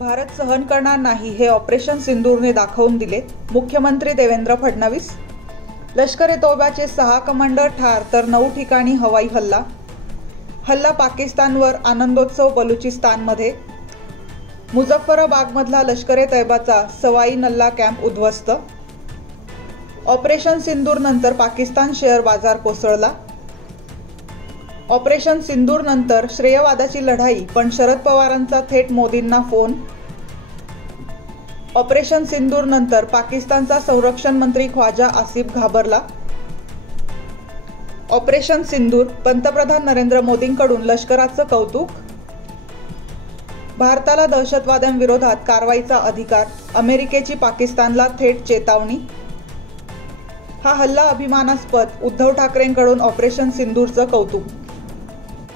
भारत सहन करणार नाही हे ऑपरेशन सिंदूरने दाखवून दिले. मुख्यमंत्री देवेंद्र फडणवीस. लष्कर-ए-तोयबाचे 6 कमांडर ठार तर 9 ठिकाणी हवाई हल्ला पाकिस्तानवर. आनंदोत्सव बलुचिस्तानमध्ये. मुझफ्फराबादमधला लष्कर-ए-तोयबाचा सवाई नल्ला कॅम्प उद्ध्वस्त. ऑपरेशन सिंदूर नंतर पाकिस्तान शेअर बाजार कोसळला. ऑपरेशन सिंदूर नंतर श्रेयवादाची लढाई, पण शरद पवारांचा थेट मोदींना फोन. ऑपरेशन सिंदूर नंतर पाकिस्तानचा संरक्षण मंत्री ख्वाजा आसिफ घाबरला. ऑपरेशन सिंदूर, पंतप्रधान नरेंद्र मोदींकडून लष्कराचं कौतुक. भारताला दहशतवाद्यांविरोधात कारवाईचा अधिकार, अमेरिकेची पाकिस्तानला थेट चेतावणी. हा हल्ला अभिमानास्पद, उद्धव ठाकरेंकडून ऑपरेशन सिंदूरचं कौतुक.